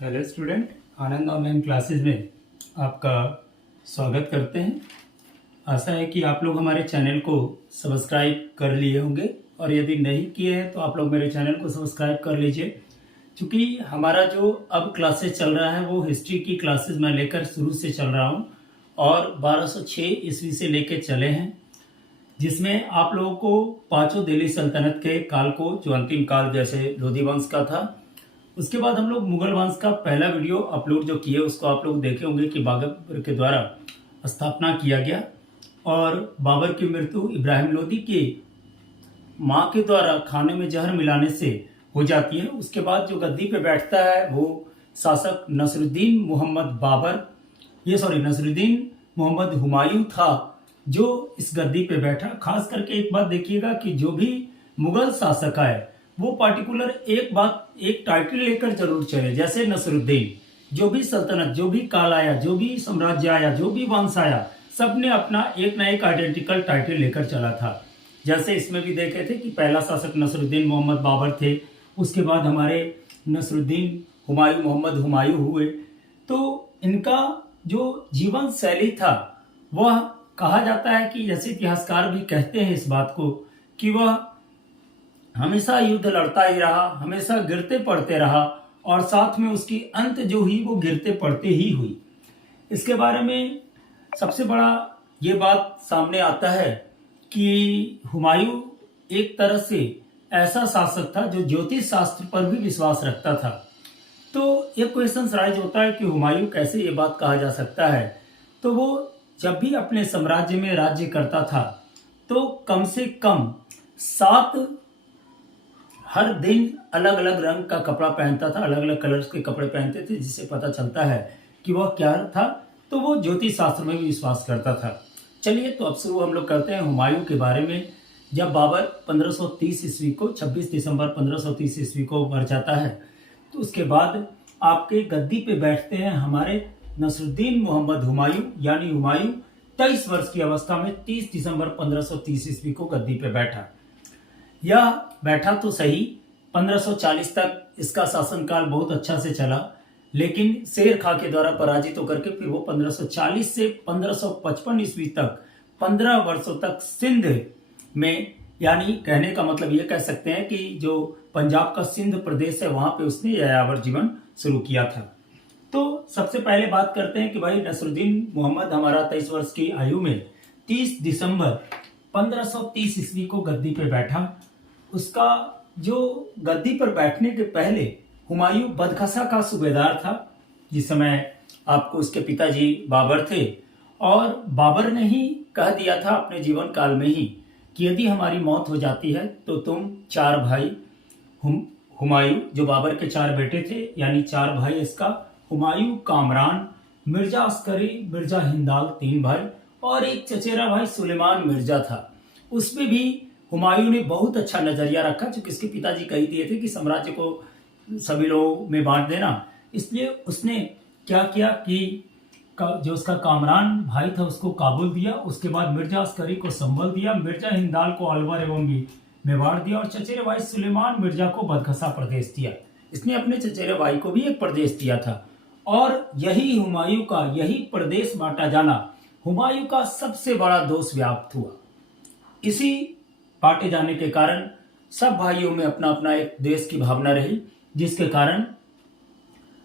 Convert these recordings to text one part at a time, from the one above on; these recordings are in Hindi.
हेलो स्टूडेंट, आनंद ऑनलाइन क्लासेस में आपका स्वागत करते हैं। आशा है कि आप लोग हमारे चैनल को सब्सक्राइब कर लिए होंगे और यदि नहीं किए हैं तो आप लोग मेरे चैनल को सब्सक्राइब कर लीजिए, क्योंकि हमारा जो अब क्लासेस चल रहा है वो हिस्ट्री की क्लासेस मैं लेकर शुरू से चल रहा हूँ और 1206 ईस्वी से लेकर चले हैं, जिसमें आप लोगों को पांचों दिल्ली सल्तनत के काल को, जो अंतिम काल जैसे लोधी वंश का था, उसके बाद हम लोग मुगल वंश का पहला वीडियो अपलोड जो किए उसको आप लोग देखे होंगे कि बाबर के द्वारा स्थापना किया गया और बाबर की मृत्यु इब्राहिम लोदी के माँ के द्वारा खाने में जहर मिलाने से हो जाती है। उसके बाद जो गद्दी पे बैठता है वो शासक नसरुद्दीन मोहम्मद हुमायूं था, जो इस गद्दी पे बैठा। खास करके एक बात देखिएगा कि जो भी मुगल शासक आए वो पार्टिकुलर एक टाइटल लेकर जरूर चले। जैसे नसरुद्दीन, जो भी सल्तनत, जो भी काल आया, जो भी साम्राज्य आया, जो भी वंश आया, सबने अपना एक ना एक आइडेंटिकल टाइटल लेकर चला था। जैसे इसमें भी देखे थे कि पहला शासक नसरुद्दीन मोहम्मद बाबर थे, उसके बाद हमारे नसरुद्दीन हुमायूं मोहम्मद हुमायूं हुए। तो इनका जो जीवन शैली था वह कहा जाता है कि जैसे इतिहासकार भी कहते हैं इस बात को कि वह हमेशा युद्ध लड़ता ही रहा, हमेशा गिरते पड़ते रहा और साथ में उसकी अंत जो हुई वो गिरते पड़ते ही हुई। इसके बारे में सबसे बड़ा ये बात सामने आता है कि हुमायूं एक तरह से ऐसा शासक था जो ज्योतिष शास्त्र पर भी विश्वास रखता था। तो एक क्वेश्चन राइज होता है कि हुमायूं कैसे ये बात कहा जा सकता है। तो वो जब भी अपने साम्राज्य में राज्य करता था तो कम से कम 7 हर दिन अलग अलग रंग का कपड़ा पहनता था, अलग अलग कलर्स के कपड़े पहनते थे, जिससे पता चलता है कि वह क्या था। तो वो ज्योतिष शास्त्र में भी विश्वास करता था। चलिए तो अब शुरू हम लोग करते हैं हुमायूं के बारे में। जब बाबर 1530 ईस्वी को 26 दिसंबर 1530 ईस्वी को मर जाता है तो उसके बाद आपके गद्दी पे बैठते हैं हमारे नसरुद्दीन मोहम्मद हुमायूं, यानी हुमायूं 23 वर्ष की अवस्था में 30 दिसंबर 1530 ईस्वी को गद्दी पे बैठा। यह बैठा तो सही, 1540 तक इसका शासनकाल बहुत अच्छा से चला, लेकिन शेर खां के द्वारा पराजित होकर के फिर वो 1540 से 1555 ईस्वी तक 15 वर्षों तक सिंध में, यानी कहने का मतलब ये कह सकते हैं कि जो पंजाब का सिंध प्रदेश है वहां पे उसने यायावर जीवन शुरू किया था। तो सबसे पहले बात करते हैं कि भाई नसरुद्दीन मोहम्मद हमारा 23 वर्ष की आयु में 30 दिसंबर 1530 ईस्वी को गद्दी पे बैठा। उसका जो गद्दी पर बैठने के पहले हुमायूं बदखसा का सूबेदार था, जिस समय आपको उसके पिताजी बाबर थे, और बाबर ने ही कह दिया था अपने जीवन काल में ही कि यदि हमारी मौत हो जाती है तो तुम 4 भाई, हुमायूं जो बाबर के 4 बेटे थे, यानी 4 भाई इसका, हुमायूं, कामरान, मिर्जा अस्करी, मिर्जा हिंदाल 3 भाई और एक चचेरा भाई सुलेमान मिर्जा था। उसमें भी हुमायूं ने बहुत अच्छा नजरिया रखा, क्योंकि इसके पिताजी कह दिए थे कि साम्राज्य को सभी लोगों में बांट देना। इसलिए उसने क्या किया कि जो उसका कामरान भाई था उसको काबुल दिया, उसके बाद मिर्जा अस्करी को संभल दिया, मिर्जा हिंदाल को अलवर एवं मेवाड़ दिया और चचेरे भाई सुलेमान मिर्जा को बदखसा प्रदेश दिया। इसने अपने चचेरे भाई को भी एक प्रदेश दिया था और यही हुमायूं का, यही प्रदेश बांटा जाना हुमायूं का सबसे बड़ा दोष व्याप्त हुआ। इसी बांटे जाने के कारण सब भाइयों में अपना अपना एक देश की भावना रही, जिसके कारण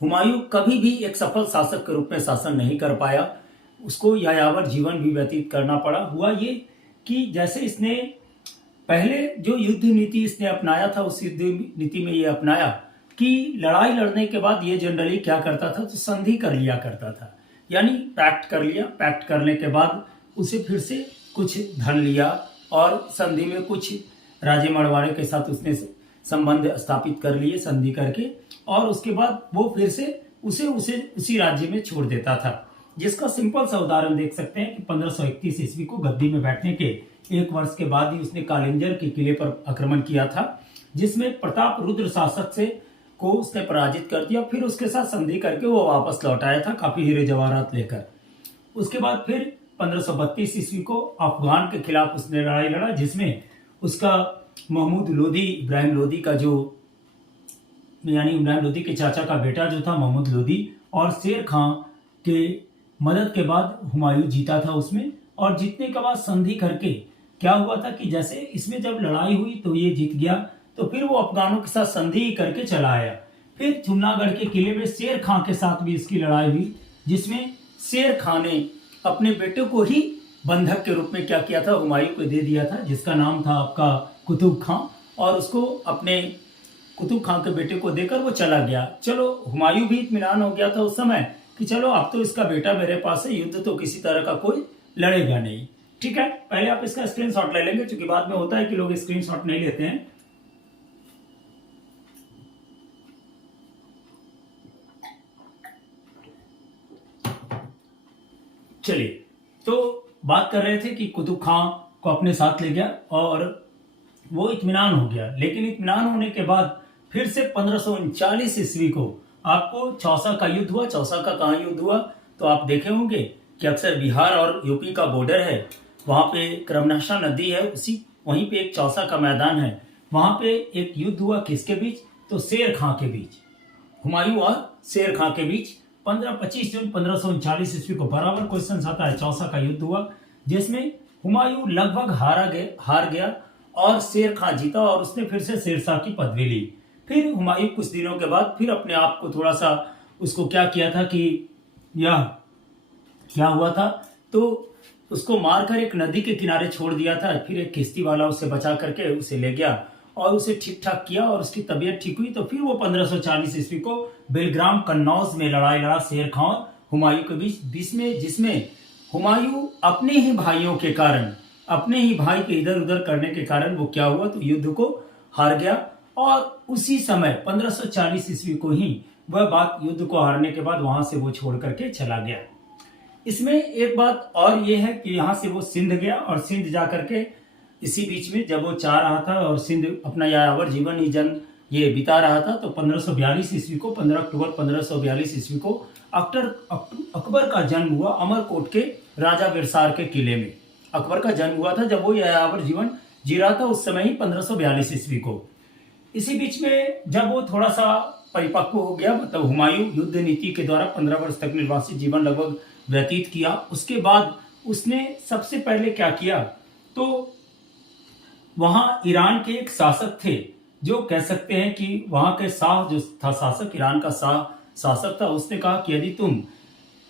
हुमायूं कभी भी एक सफल शासक के रूप में शासन नहीं कर पाया। उसको यायावर जीवन भी व्यतीत करना पड़ा। हुआ ये कि जैसे इसने पहले जो युद्ध नीति इसने अपनाया था, उस युद्ध नीति में ये अपनाया कि लड़ाई लड़ने के बाद ये जनरली क्या करता था, तो संधि कर लिया करता था, यानी पैक्ट कर लिया। पैक्ट करने के बाद उसे फिर से कुछ धन लिया और संधि में कुछ राजे मड़वाड़े के साथ उसने संबंध स्थापित कर लिए संधि करके, और उसके बाद वो फिर से उसे उसी राज्य में छोड़ देता था। जिसका सिंपल सा उदाहरण देख सकते हैं कि 1531 ईस्वी को गद्दी में बैठने के 1 वर्ष के बाद ही उसने कालिंजर के किले पर आक्रमण किया था, जिसमें प्रताप रुद्र शासक को उसने पराजित कर दिया। फिर उसके साथ संधि करके वो वापस लौट आया था काफी हीरे जवाहरात लेकर। उसके बाद फिर 1532 ईस्वी को अफगान के खिलाफ उसने लड़ाई लड़ा, जिसमें उसका महमूद लोदी, इब्राहिम लोदी का जो यानी इमरान लोदी के चाचा का बेटा जो था मोहम्मद लोदी, और शेर खां के मदद के बाद हुमायूं जीता था उसमें। और जीतने के बाद संधि करके क्या हुआ था कि जैसे इसमें जब लड़ाई हुई तो ये जीत गया, तो फिर वो अफगानों के साथ संधि करके चला आया। फिर जूनागढ़ के किले में शेर खां के साथ भी इसकी लड़ाई हुई, जिसमें शेर खां ने अपने बेटे को ही बंधक के रूप में क्या किया था, हुमायूं को दे दिया था, जिसका नाम था आपका कुतुब खां, और उसको अपने कुतुब खां के बेटे को देकर वो चला गया। चलो हुमायूं भी इत्मीनान हो गया था उस समय कि चलो अब तो इसका बेटा मेरे पास है, युद्ध तो किसी तरह का कोई लड़ेगा नहीं। ठीक है, पहले आप इसका स्क्रीनशॉट ले लेंगे, क्योंकि बाद में होता है कि लोग स्क्रीनशॉट नहीं लेते हैं। चलिए, तो बात कर रहे थे कि कुतुब खां को अपने साथ ले गया और वो इत्मीनान हो गया। लेकिन इत्मीनान होने के बाद फिर से 1539 ईस्वी को आपको चौसा का युद्ध हुआ। चौसा का कहाँ युद्ध हुआ, तो आप देखे होंगे कि अक्सर बिहार और यूपी का बॉर्डर है, वहां पे क्रमनाशा नदी है, उसी वहीं पे एक चौसा का मैदान है। वहां पे एक युद्ध हुआ, किसके बीच, तो शेर खां के बीच, हुमायूं और शेर खां के बीच 25 जून 1539 ईस्वी को। बराबर क्वेश्चन आता है। चौसा का युद्ध हुआ जिसमें हुमायूं लगभग हार गया और शेर खां जीता, और उसने फिर से शेरशाह की पदवी ली। फिर हुमायूं कुछ दिनों के बाद फिर अपने आप को थोड़ा सा उसको क्या किया था कि यह क्या हुआ था, तो उसको मारकर एक नदी के किनारे छोड़ दिया था। फिर एक किश्ती वाला उसे बचा करके उसे ले गया और उसे ठीक ठाक किया, और उसकी तबीयत ठीक हुई। तो फिर वो 1540 ईस्वी को बेलग्राम कन्नौज में लड़ाई लड़ा शेर खां और हुमायूं के बीच में, जिसमें हुमायूं अपने ही भाइयों के कारण, अपने ही भाई के इधर उधर करने के कारण वो क्या हुआ, तो युद्ध को हार गया। और उसी समय 1540 ईस्वी को ही वह बात, युद्ध को हारने के बाद वहां से वो छोड़ करके चला गया। इसमें एक बात और ये है कि यहाँ से वो सिंध गया, और सिंध जा करके इसी बीच में जब वो चाह रहा था और सिंध अपना यायावर जीवन ही ये बिता रहा था, तो 1542 ईस्वी को 15 अक्टूबर 1542 ईस्वी को अकबर का जन्म हुआ अमरकोट के राजा बिरसार के किले में। अकबर का जन्म हुआ था जब वो यायावर जीवन जी रहा था, उस समय ही 1542 ईस्वी को। इसी बीच में जब वो थोड़ा सा परिपक्व हो गया, मतलब हुमायूं युद्ध नीति के द्वारा 15 वर्ष तक निर्वासित जीवन लगभग व्यतीत किया। उसके बाद उसने सबसे पहले क्या किया, तो वहां ईरान के एक शासक थे, जो कह सकते हैं कि वहां के शाह जो था शासक, ईरान का शासक था, उसने कहा कि यदि तुम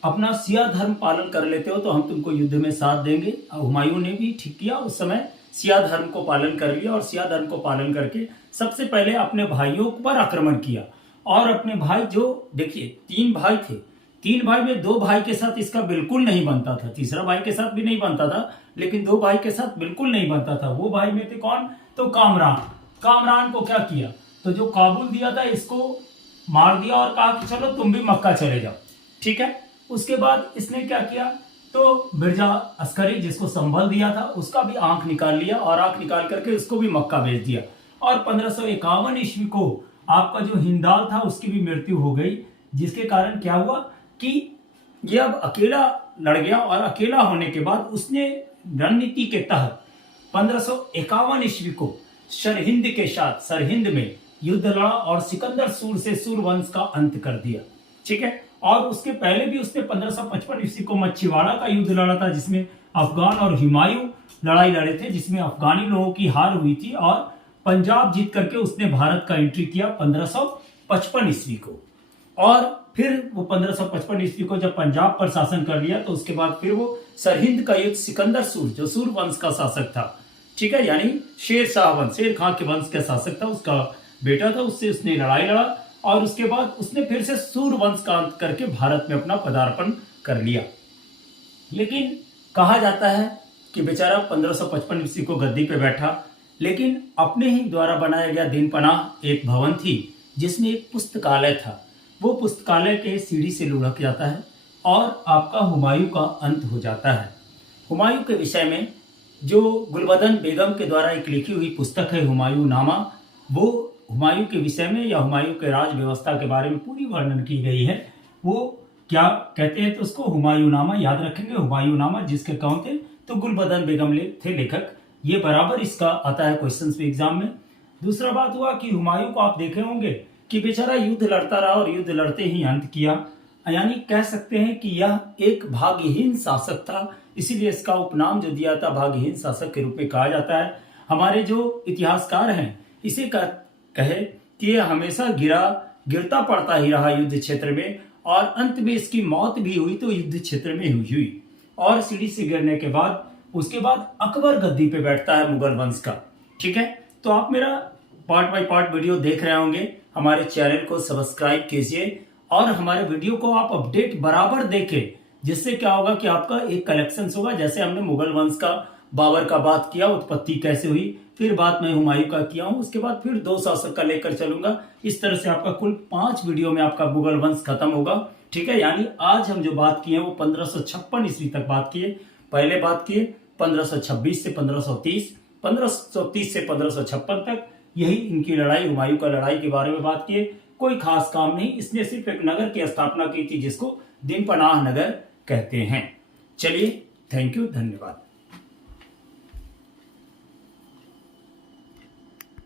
अपना सिया धर्म पालन कर लेते हो तो हम तुमको युद्ध में साथ देंगे। हुमायूं ने भी ठीक किया, उस समय सिया धर्म को पालन कर लिया, और सिया धर्म को पालन करके सबसे पहले अपने भाइयों पर आक्रमण किया। और अपने भाई, जो देखिए 3 भाई थे, 3 भाई में 2 भाई के साथ इसका बिल्कुल नहीं बनता था, तीसरा भाई के साथ भी नहीं बनता था, लेकिन 2 भाई के साथ बिल्कुल नहीं बनता था। वो भाई में थे कौन, तो कामरान को क्या किया, तो जो काबुल दिया था इसको मार दिया और कहा कि चलो तुम भी मक्का चले जाओ। ठीक है, उसके बाद इसने क्या किया, तो मिर्जा अस्करी जिसको संभल दिया था उसका भी आंख निकाल लिया, और आंख निकाल करके उसको भी मक्का भेज दिया। और 1551 ईस्वी को आपका जो हिंदाल था उसकी भी मृत्यु हो गई, जिसके कारण क्या हुआ कि ये अब अकेला लड़ गया, और अकेला होने के बाद उसने रणनीति के तहत 1551 ईस्वी को सरहिंद में युद्ध लड़ा और सिकंदर सूर से सूर वंश का अंत कर दिया। ठीक है, और उसके पहले भी उसने 1555 ईस्वी को मच्छीवाड़ा का युद्ध लड़ा था, जिसमें अफगान और हुमायूं लड़ाई लड़े थे, जिसमें अफगानी लोगों की हार हुई थी, और पंजाब जीत करके उसने भारत का एंट्री किया 1555 ईस्वी को। और फिर वो 1555 ईस्वी को जब पंजाब पर शासन कर लिया, तो उसके बाद फिर वो सरहिंद का युद्ध सिकंदर सूर, जो सूर वंश का शासक था, ठीक है, यानी शेरशाह वंश, शेर खां के वंश का शासक था, उसका बेटा था, उससे उसने लड़ाई लड़ा, और उसके बाद उसने फिर से सूर वंश का अंत करके भारत में अपना पदार्पण कर लिया। लेकिन कहा जाता है कि बेचारा 1555 ईस्वी को गद्दी पे बैठा, लेकिन अपने ही द्वारा बनाया गया दीनपनाह एक भवन थी, जिसमें एक पुस्तकालय था। वो पुस्तकालय के सीढ़ी से लुढ़क जाता है, और आपका हुमायूं का अंत हो जाता है। हुमायूं के विषय में जो गुलबदन बेगम के द्वारा एक लिखी हुई पुस्तक है हुमायूं नामा, वो हुमायूं के विषय में या हुमायूं के राज व्यवस्था के बारे में पूरी वर्णन की गई है। वो क्या कहते हैं, तो उसको हुमायूं नामा याद रखेंगे। हुमायूं नामा जिसके कौन थे, तो गुलबदन बेगम थे लेखक। ये बराबर इसका आता है क्वेश्चन में एग्जाम में। दूसरा बात हुआ कि हुमायूं को आप देखे होंगे कि बेचारा युद्ध लड़ता रहा और युद्ध लड़ते ही अंत किया। यानी कह सकते हैं कि यह एक भाग्यहीन शासक था, इसीलिए इसका उपनाम जो दिया था भाग्यहीन शासक के रूप में कहा जाता है। हमारे जो इतिहासकार हैं इसे कहे कि यह हमेशा गिरता पड़ता ही रहा युद्ध क्षेत्र में, और अंत में इसकी मौत भी हुई तो युद्ध क्षेत्र में हुई। और सीढ़ी से गिरने के बाद उसके बाद अकबर गद्दी पे बैठता है मुगल वंश का। ठीक है, तो आप मेरा पार्ट बाय पार्ट वीडियो देख रहे होंगे। हमारे चैनल को सब्सक्राइब कीजिए और हमारे वीडियो को आप अपडेट बराबर देखें, जिससे क्या होगा कि आपका एक कलेक्शन होगा। जैसे हमने मुगल वंश का बाबर का बात किया, उत्पत्ति कैसे हुई, फिर बात मैं हुमायूं का किया हूं, उसके बाद फिर 2 शासक का लेकर चलूंगा। इस तरह से आपका कुल 5 वीडियो में आपका मुगल वंश खत्म होगा। ठीक है, यानी आज हम जो बात किए वो 1556 ईस्वी तक बात किए। पहले बात किए 1526 से 1530, 1530 से 1556 तक, यही इनकी लड़ाई, हुमायूं का लड़ाई के बारे में बात किए। कोई खास काम नहीं, इसने सिर्फ एक नगर की स्थापना की थी जिसको दिन पनाह नगर कहते हैं। चलिए, थैंक यू, धन्यवाद।